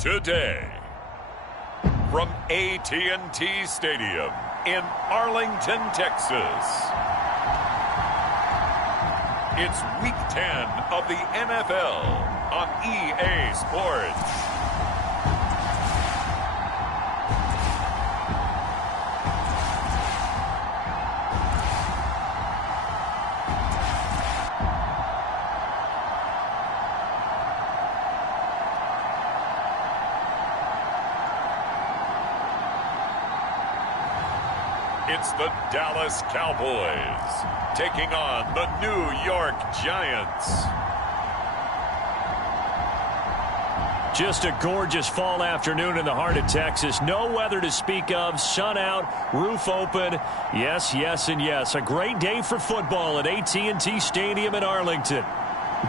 Today, from AT&T Stadium in Arlington, Texas, it's Week 10 of the NFL on EA Sports. It's the Dallas Cowboys taking on the New York Giants. Just a gorgeous fall afternoon in the heart of Texas. No weather to speak of. Sun out, roof open. Yes, yes, and yes. A great day for football at AT&T Stadium in Arlington.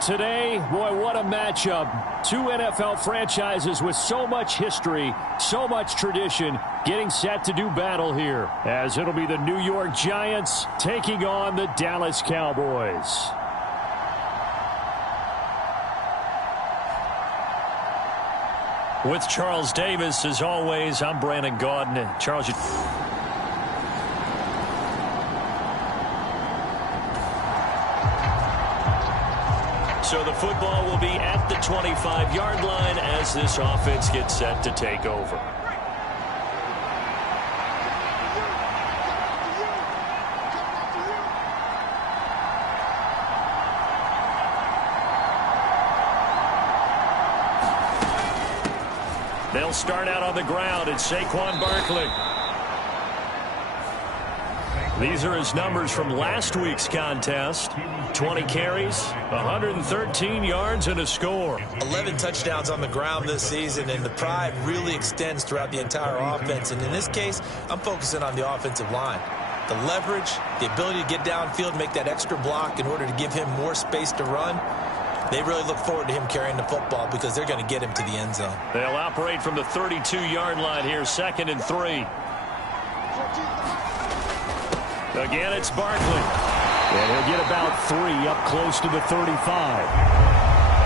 Today, boy, what a matchup. Two NFL franchises with so much history, so much tradition, getting set to do battle here, as it'll be the New York Giants taking on the Dallas Cowboys. With Charles Davis, as always, I'm Brandon Gaudin. Charles, so the football will be at the 25-yard line as this offense gets set to take over. They'll start out on the ground. It's Saquon Barkley. These are his numbers from last week's contest. 20 carries, 113 yards, and a score. 11 touchdowns on the ground this season, and the pride really extends throughout the entire offense. And in this case, I'm focusing on the offensive line. The leverage, the ability to get downfield, make that extra block in order to give him more space to run. They really look forward to him carrying the football because they're going to get him to the end zone. They'll operate from the 32-yard line here, 2nd and 3. Again, it's Barkley. And he'll get about 3 up close to the 35.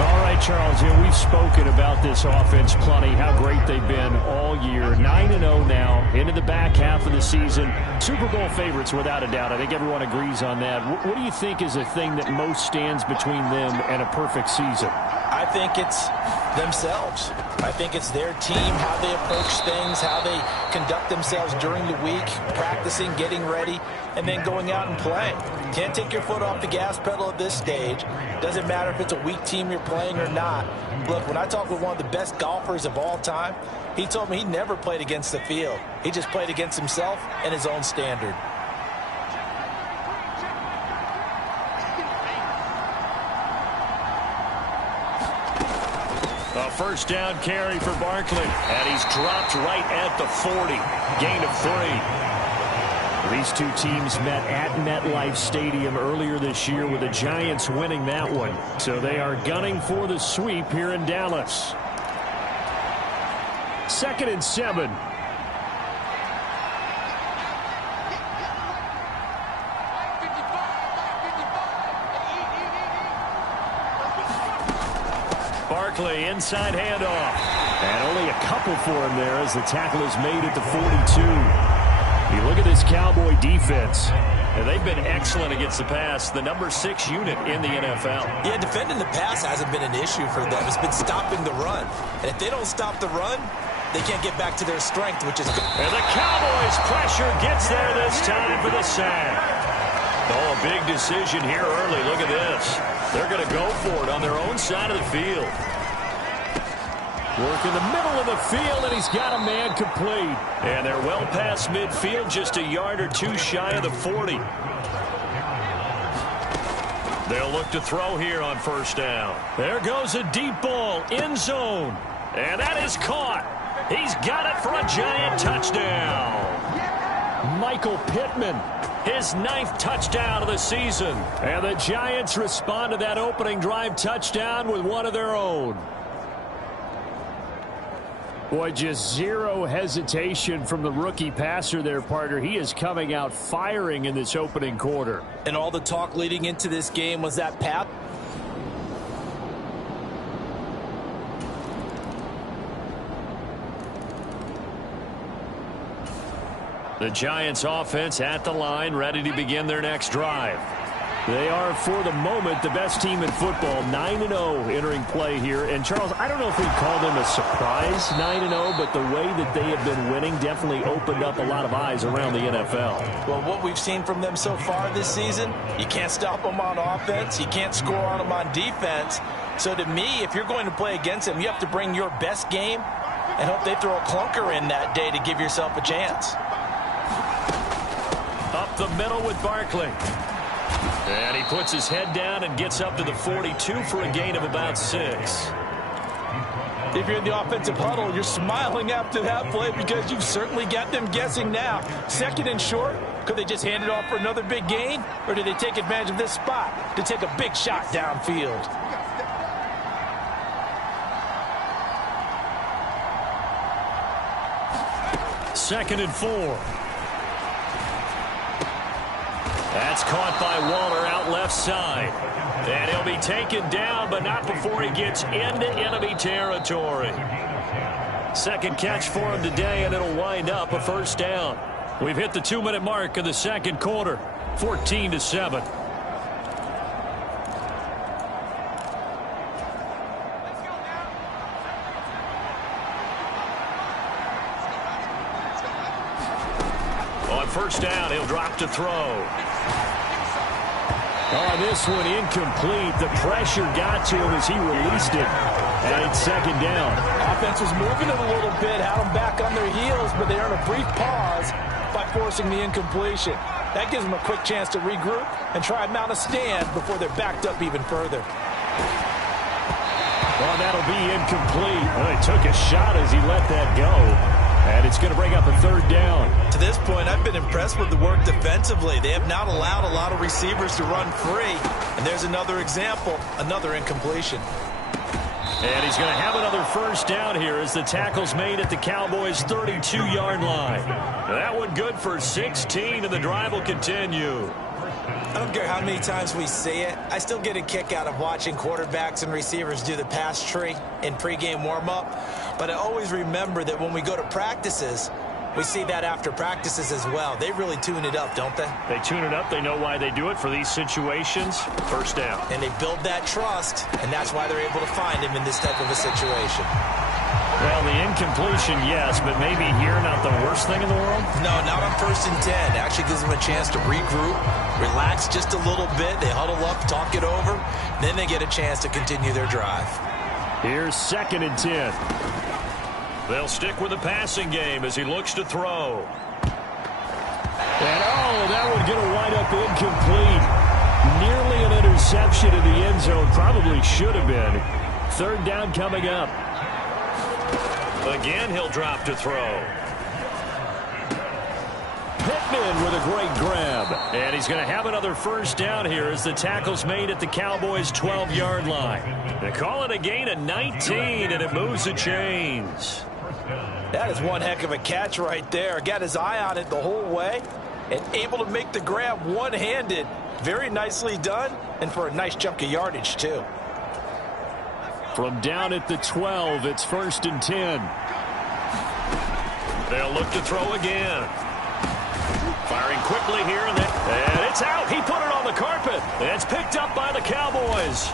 All right, Charles, we've spoken about this offense plenty, how great they've been all year. 9-0 now, into the back half of the season. Super Bowl favorites, without a doubt. I think everyone agrees on that. What do you think is the thing that most stands between them and a perfect season? I think it's themselves. I think it's their team, how they approach things, how they conduct themselves during the week, practicing, getting ready, and then going out and playing. Can't take your foot off the gas pedal at this stage. Doesn't matter if it's a weak team you're playing or not. Look, when I talked with one of the best golfers of all time, he told me he never played against the field. He just played against himself and his own standard. A first down carry for Barkley, and he's dropped right at the 40. Gain of 3. These two teams met at MetLife Stadium earlier this year, with the Giants winning that one. So they are gunning for the sweep here in Dallas. 2nd and 7. Barkley, inside handoff. And only a couple for him there as the tackle is made at the 42. You look at this Cowboy defense, and they've been excellent against the pass, the number 6 unit in the NFL. Yeah, defending the pass hasn't been an issue for them. It's been stopping the run. And if they don't stop the run, they can't get back to their strength, which is good. And the Cowboys' pressure gets there this time for the sack. Oh, a big decision here early. Look at this. They're going to go for it on their own side of the field. Work in the middle of the field, and he's got a man complete. And they're well past midfield, just a yard or two shy of the 40. They'll look to throw here on first down. There goes a deep ball, end zone. And that is caught. He's got it for a Giant touchdown. Michael Pittman, his 9th touchdown of the season. And the Giants respond to that opening drive touchdown with one of their own. Boy, just zero hesitation from the rookie passer there, partner. He is coming out firing in this opening quarter. And all the talk leading into this game was that pass. The Giants offense at the line, ready to begin their next drive. They are, for the moment, the best team in football, 9-0 entering play here. And, Charles, I don't know if we'd call them a surprise 9-0, but the way that they have been winning definitely opened up a lot of eyes around the NFL. Well, what we've seen from them so far this season, you can't stop them on offense. You can't score on them on defense. So, to me, if you're going to play against them, you have to bring your best game and hope they throw a clunker in that day to give yourself a chance. Up the middle with Barkley. And he puts his head down and gets up to the 42 for a gain of about 6. If you're in the offensive huddle, you're smiling after that play because you've certainly got them guessing now. 2nd and short, could they just hand it off for another big gain? Or do they take advantage of this spot to take a big shot downfield? Second and 4. That's caught by Waller out left side. And he'll be taken down, but not before he gets into enemy territory. Second catch for him today, and it'll wind up a first down. We've hit the 2-minute mark of the second quarter, 14-7. On first down, he'll drop to throw. On this one, incomplete. The pressure got to him as he released it. And it's second down. Offense was moving it a little bit, had them back on their heels, but they earned a brief pause by forcing the incompletion. That gives them a quick chance to regroup and try and mount a stand before they're backed up even further. Well, that'll be incomplete. Well, he took a shot as he let that go. And it's going to bring up a third down. To this point, I've been impressed with the work defensively. They have not allowed a lot of receivers to run free. And there's another example, another incompletion. And he's going to have another first down here as the tackle's made at the Cowboys' 32-yard line. That one good for 16, and the drive will continue. I don't care how many times we see it. I still get a kick out of watching quarterbacks and receivers do the pass tree in pregame warm-up. But I always remember that when we go to practices, we see that after practices as well. They really tune it up, don't they? They tune it up. They know why they do it for these situations. First down. And they build that trust, and that's why they're able to find him in this type of a situation. Well, the incompletion, yes, but maybe here not the worst thing in the world? No, not on 1st and 10. Actually gives them a chance to regroup, relax just a little bit. They huddle up, talk it over. Then they get a chance to continue their drive. Here's 2nd and 10. They'll stick with the passing game as he looks to throw. And, that one's going to wind up incomplete. Nearly an interception in the end zone. Probably should have been. Third down coming up. Again, he'll drop to throw. Pittman with a great grab. And he's going to have another first down here as the tackle's made at the Cowboys' 12-yard line. They call it a gain of 19, and it moves the chains. That is one heck of a catch right there. Got his eye on it the whole way and able to make the grab one-handed. Very nicely done, and for a nice chunk of yardage, too. From down at the 12, it's 1st and 10. They'll look to throw again. Firing quickly here, and it's out. He put it on the carpet. It's picked up by the Cowboys.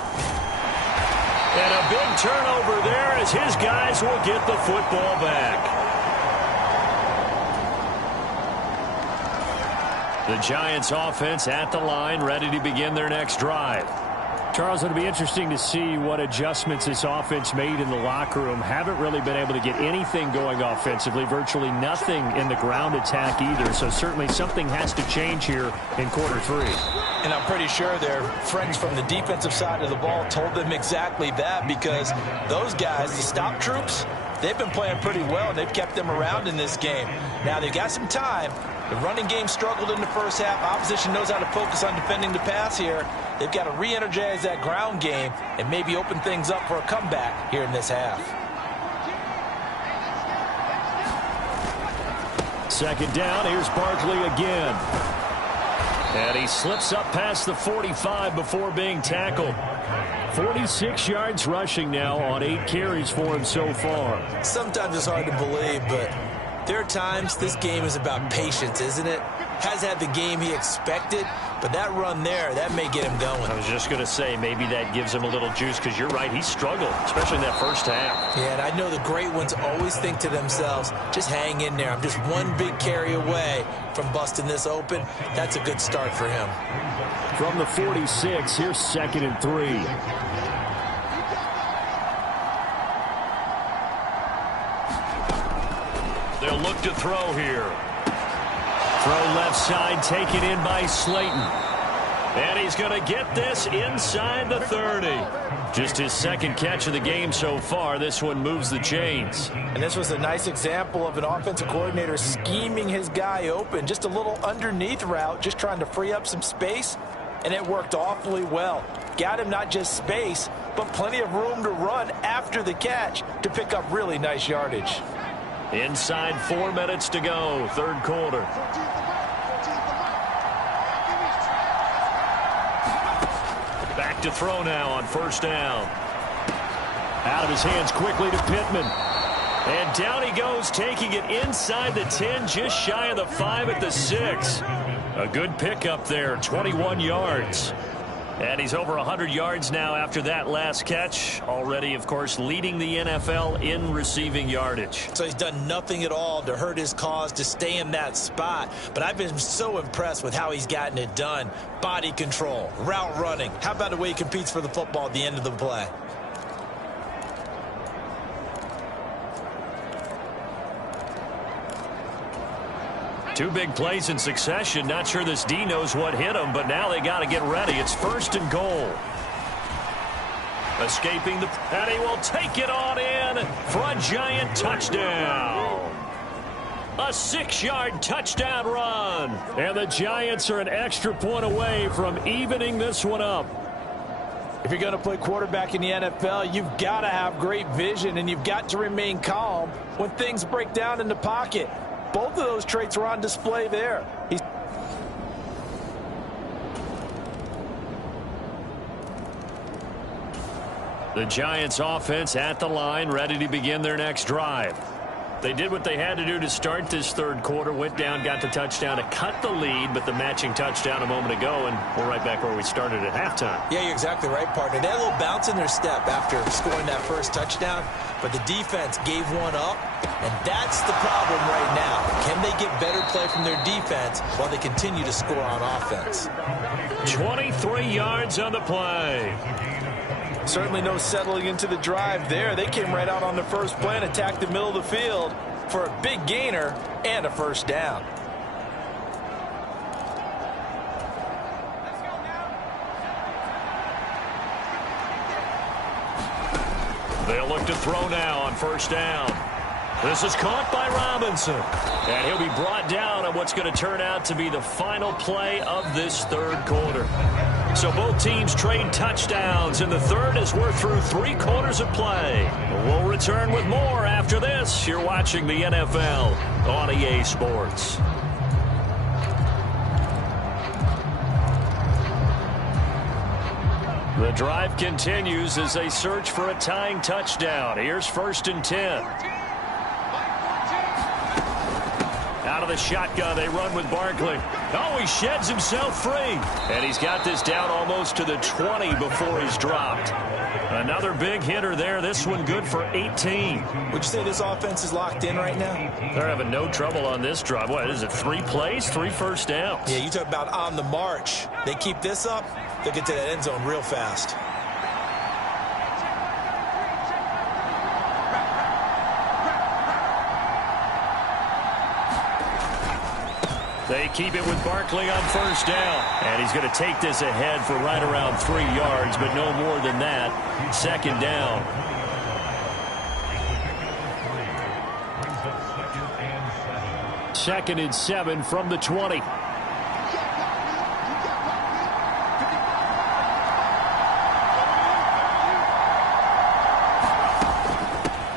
And a big turnover there as his guys will get the football back. The Giants offense at the line, ready to begin their next drive. Charles, it'll be interesting to see what adjustments this offense made in the locker room. Haven't really been able to get anything going offensively, virtually nothing in the ground attack either. So certainly something has to change here in quarter 3. And I'm pretty sure their friends from the defensive side of the ball told them exactly that, because those guys, the stop troops, they've been playing pretty well, and they've kept them around in this game. Now, they've got some time. The running game struggled in the first half. Opposition knows how to focus on defending the pass here. They've got to re-energize that ground game and maybe open things up for a comeback here in this half. Second down, here's Barkley again. And he slips up past the 45 before being tackled. 46 yards rushing now on 8 carries for him so far. Sometimes it's hard to believe, but There are times this game is about patience, isn't it? Has had the game he expected, but that run there, that may get him going. I was just going to say, maybe that gives him a little juice, because you're right, he struggled, especially in that first half. Yeah, and I know the great ones always think to themselves, just hang in there. I'm just one big carry away from busting this open. That's a good start for him. From the 46, here's 2nd and 3. They'll look to throw here. Throw left side, taken in by Slayton. And he's going to get this inside the 30. Just his 2nd catch of the game so far. This one moves the chains. And this was a nice example of an offensive coordinator scheming his guy open. Just a little underneath route, just trying to free up some space. And it worked awfully well. Got him not just space, but plenty of room to run after the catch to pick up really nice yardage. Inside 4 minutes to go, 3rd quarter. Back to throw now on 1st down. Out of his hands quickly to Pittman. And down he goes, taking it inside the 10, just shy of the 5 at the 6. A good pickup there, 21 yards. And he's over 100 yards now after that last catch. Already, of course, leading the NFL in receiving yardage. So he's done nothing at all to hurt his cause, to stay in that spot. But I've been so impressed with how he's gotten it done. Body control, route running. How about the way he competes for the football at the end of the play? Two big plays in succession. Not sure this D knows what hit him, but now they got to get ready. It's 1st and goal. Escaping the... And he will take it on in for a giant touchdown. A 6-yard touchdown run. And the Giants are an extra point away from evening this one up. If you're going to play quarterback in the NFL, you've got to have great vision, and you've got to remain calm when things break down in the pocket. Both of those traits were on display there. The Giants offense at the line, ready to begin their next drive. They did what they had to do to start this 3rd quarter, went down, got the touchdown to cut the lead, but the matching touchdown a moment ago, and we're right back where we started at halftime. Yeah, you're exactly right, partner. They had a little bounce in their step after scoring that first touchdown, but the defense gave one up, and that's the problem right now. Can they get better play from their defense while they continue to score on offense? 23 yards on the play. Certainly no settling into the drive there. They came right out on the first play and attacked the middle of the field for a big gainer and a 1st down. They'll look to throw now on 1st down. This is caught by Robinson. And he'll be brought down on what's going to turn out to be the final play of this 3rd quarter. So both teams trade touchdowns, and the 3rd as we're through 3 quarters of play. We'll return with more after this. You're watching the NFL on EA Sports. The drive continues as they search for a tying touchdown. Here's 1st and 10. Out of the shotgun, they run with Barkley. Oh, he sheds himself free. And he's got this down almost to the 20 before he's dropped. Another big hitter there. This one good for 18. Would you say this offense is locked in right now? They're having no trouble on this drive. What is it, 3 plays, 3 first downs? Yeah, you talk about on the march. They keep this up, they'll get to that end zone real fast. They keep it with Barkley on 1st down. And he's going to take this ahead for right around 3 yards, but no more than that. 2nd down. Second and 7 from the 20.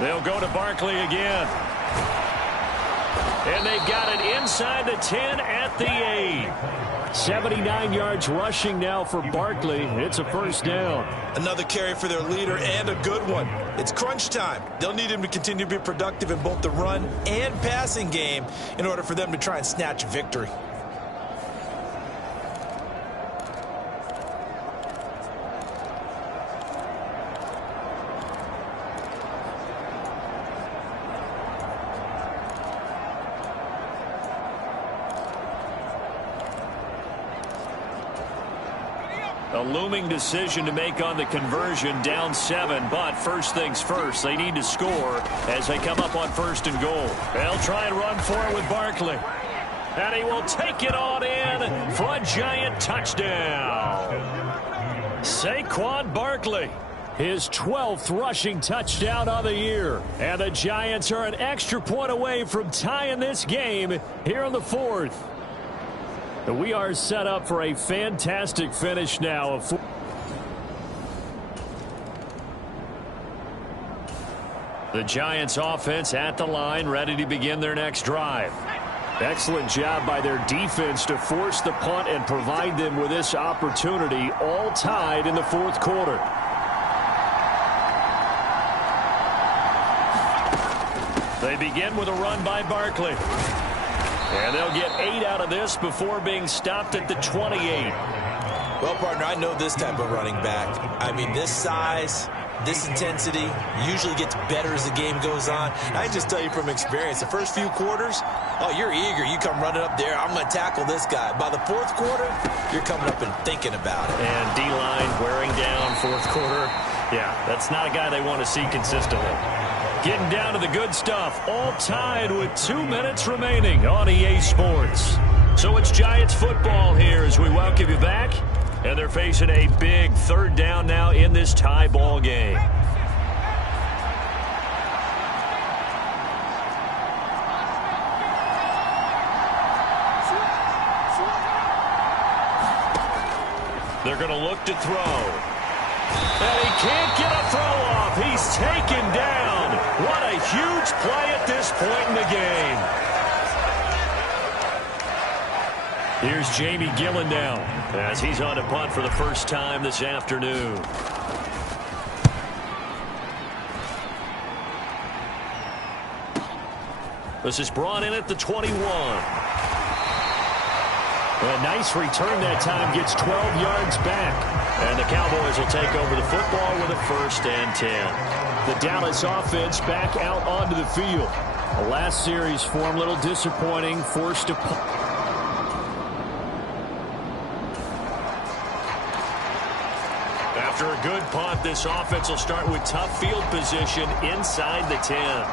They'll go to Barkley again. And they've got it inside the 10 at the 8. 79 yards rushing now for Barkley. It's a first down. Another carry for their leader, and a good one. It's crunch time. They'll need him to continue to be productive in both the run and passing game in order for them to try and snatch a victory. A looming decision to make on the conversion, down 7, but first things first, they need to score as they come up on 1st and goal. They'll try and run for it with Barkley. And he will take it on in for a Giant touchdown. Saquon Barkley, his 12th rushing touchdown of the year. And the Giants are an extra point away from tying this game here in the 4th. We are set up for a fantastic finish now. The Giants offense at the line, ready to begin their next drive. Excellent job by their defense to force the punt and provide them with this opportunity, all tied in the 4th quarter. They begin with a run by Barkley. And they'll get 8 out of this before being stopped at the 28. Well, partner, I know this type of running back. I mean, this size, this intensity usually gets better as the game goes on. I just tell you from experience, the first few quarters, oh, you're eager. You come running up there, I'm going to tackle this guy. By the 4th quarter, you're coming up and thinking about it. And D-line wearing down 4th quarter. Yeah, that's not a guy they want to see consistently. Getting down to the good stuff, all tied with 2 minutes remaining on EA Sports. So it's Giants football here as we welcome you back. And they're facing a big 3rd down now in this tie ball game. They're going to look to throw. And he can't get a throw off. He's taken down. What a huge play at this point in the game. Here's Jamie Gillen now as he's on to punt for the first time this afternoon. This is brought in at the 21. A nice return that time, gets 12 yards back. And the Cowboys will take over the football with a 1st and 10. The Dallas offense back out onto the field. The last series form a little disappointing, forced to punt. After a good punt, this offense will start with tough field position inside the 10.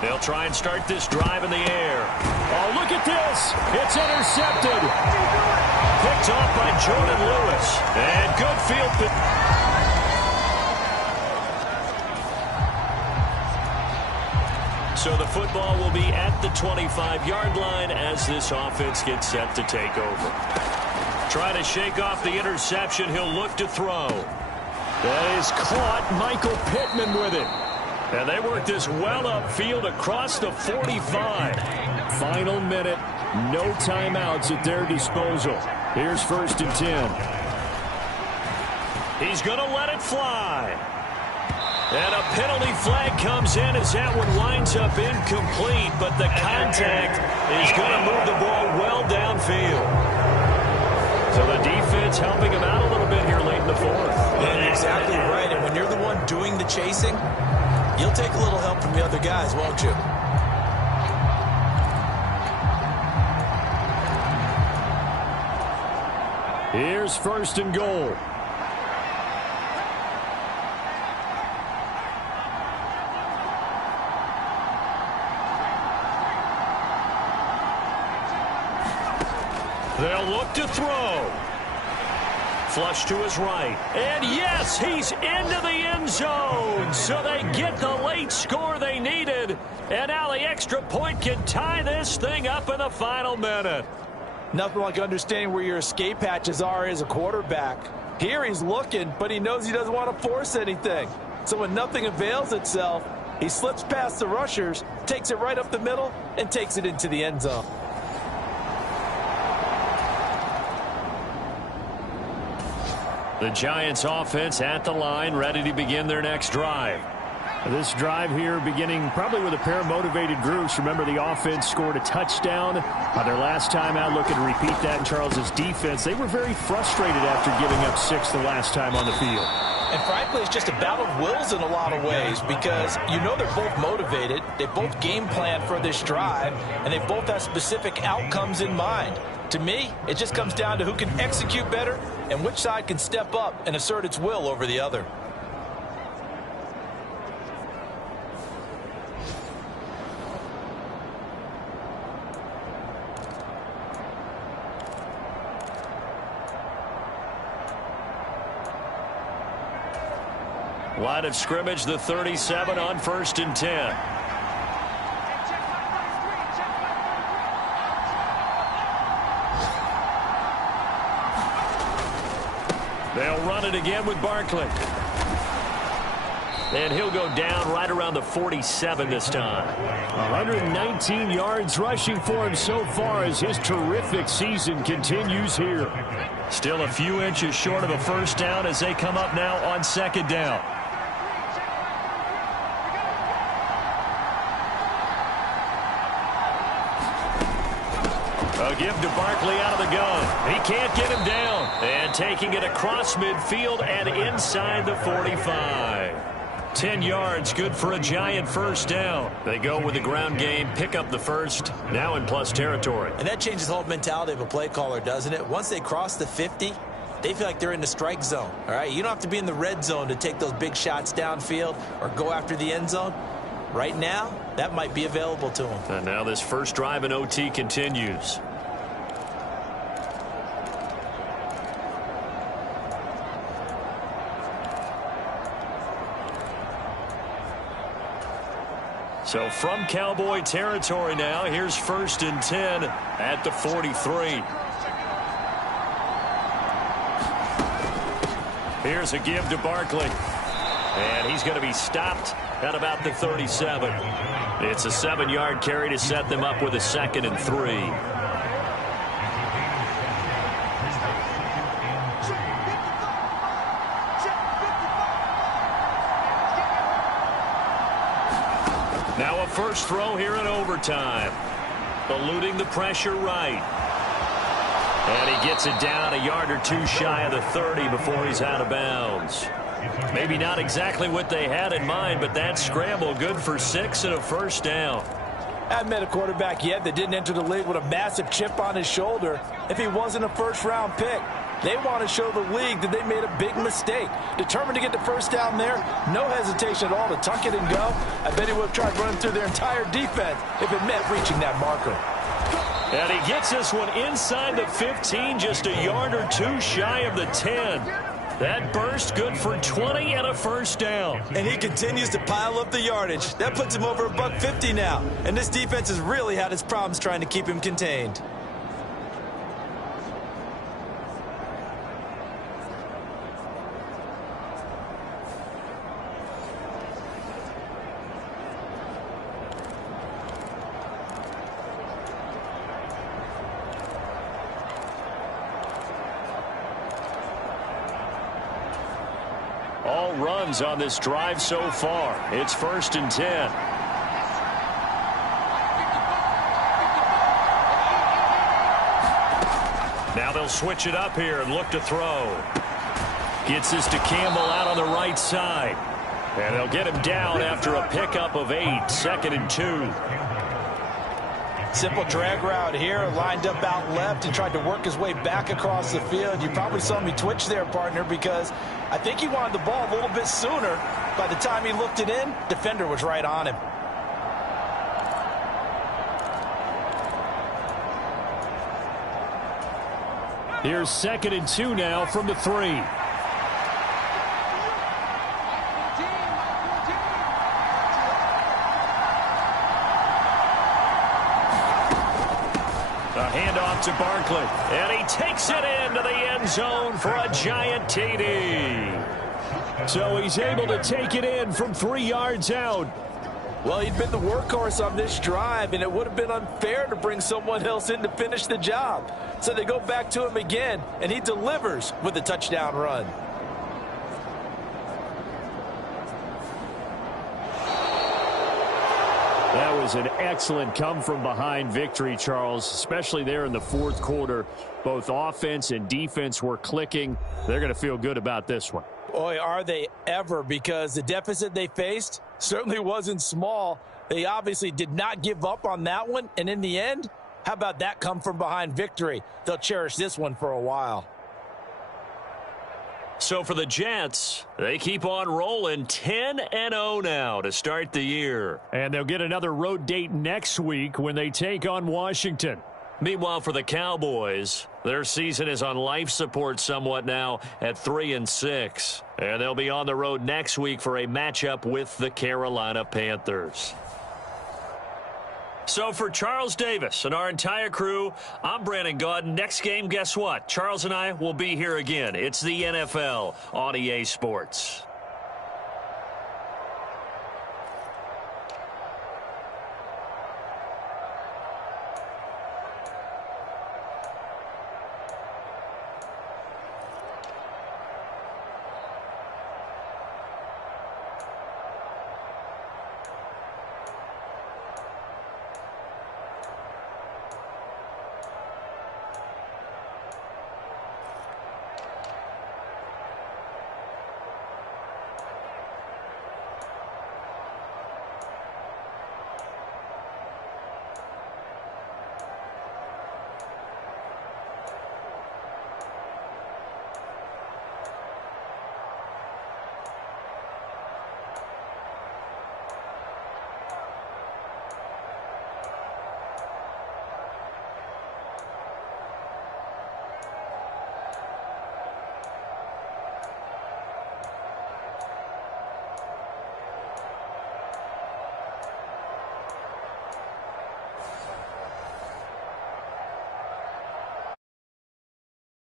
They'll try and start this drive in the air. Oh, look at this. It's intercepted. Picked off by Jordan Lewis. And good field position. So the football will be at the 25-yard line as this offense gets set to take over. Try to shake off the interception. He'll look to throw. That is caught. Michael Pittman with it. And they work this well upfield across the 45. Final minute. No timeouts at their disposal. Here's 1st and 10. He's going to let it fly. And a penalty flag comes in as that one winds up incomplete, but the contact is going to move the ball well downfield. So the defense helping him out a little bit here late in the 4th. And you're exactly right. And when you're the one doing the chasing, you'll take a little help from the other guys, won't you? Here's 1st and goal. They'll look to throw. Flush to his right. And yes, he's into the end zone. So they get the late score they needed. And now the extra point can tie this thing up in the final minute. Nothing like understanding where your escape hatches are as a quarterback. Here he's looking, but he knows he doesn't want to force anything. So when nothing avails itself, he slips past the rushers, takes it right up the middle, and takes it into the end zone. The Giants offense at the line, ready to begin their next drive. This drive here beginning probably with a pair of motivated groups. Remember, the offense scored a touchdown on their last time out. Looking to repeat that in Charles's defense. They were very frustrated after giving up 6 the last time on the field. And frankly, it's just a battle of wills in a lot of ways because you know they're both motivated. They both game plan for this drive, and they both have specific outcomes in mind. To me, it just comes down to who can execute better and which side can step up and assert its will over the other. Line of scrimmage, the 37 on 1st and 10. They'll run it again with Barkley. And he'll go down right around the 47 this time. 119 yards rushing for him so far as his terrific season continues here. Still a few inches short of a first down as they come up now on 2nd down. A give to Barkley out of the gun. He can't get him down. And taking it across midfield and inside the 45. 10 yards, good for a Giant first down. They go with the ground game, pick up the first, now in plus territory. And that changes the whole mentality of a play caller, doesn't it? Once they cross the 50, they feel like they're in the strike zone. All right, you don't have to be in the red zone to take those big shots downfield or go after the end zone. Right now, that might be available to them. And now this first drive in OT continues. So from Cowboy territory now, here's 1st and 10 at the 43. Here's a give to Barkley. And he's going to be stopped at about the 37. It's a 7-yard carry to set them up with a 2nd and 3. Now a first throw here in overtime. Eluding the pressure right. And he gets it down a yard or two shy of the 30 before he's out of bounds. Maybe not exactly what they had in mind, but that scramble good for 6 and a first down. I haven't met a quarterback yet that didn't enter the league with a massive chip on his shoulder if he wasn't a first-round pick. They want to show the league that they made a big mistake. Determined to get the first down there, no hesitation at all to tuck it and go. I bet he would have tried running through their entire defense if it meant reaching that marker. And he gets this one inside the 15, just a yard or two shy of the 10. That burst good for 20 and a first down. And he continues to pile up the yardage. That puts him over $150 now. And this defense has really had its problems trying to keep him contained. All runs on this drive so far. It's 1st and 10. Now they'll switch it up here and look to throw. Gets this to Campbell out on the right side. And they'll get him down after a pickup of 8. 2nd and 2. Simple drag route here, lined up out left and tried to work his way back across the field. You probably saw me twitch there, partner, because I think he wanted the ball a little bit sooner. By the time he looked it in, defender was right on him. Here's 2nd and 2 now from the 3. to Barkley. And he takes it into the end zone for a giant TD. So he's able to take it in from 3 yards out. Well, he'd been the workhorse on this drive, and it would have been unfair to bring someone else in to finish the job. So they go back to him again, and he delivers with a touchdown run. That was an excellent come-from-behind victory, Charles, especially there in the fourth quarter. Both offense and defense were clicking. They're going to feel good about this one. Boy, are they ever, because the deficit they faced certainly wasn't small. They obviously did not give up on that one, and in the end, how about that come-from-behind victory? They'll cherish this one for a while. So for the Jets, they keep on rolling 10-0 now to start the year. And they'll get another road date next week when they take on Washington. Meanwhile, for the Cowboys, their season is on life support somewhat now at 3-6. And they'll be on the road next week for a matchup with the Carolina Panthers. So for Charles Davis and our entire crew, I'm Brandon Gaudin. Next game, guess what? Charles and I will be here again. It's the NFL on EA Sports.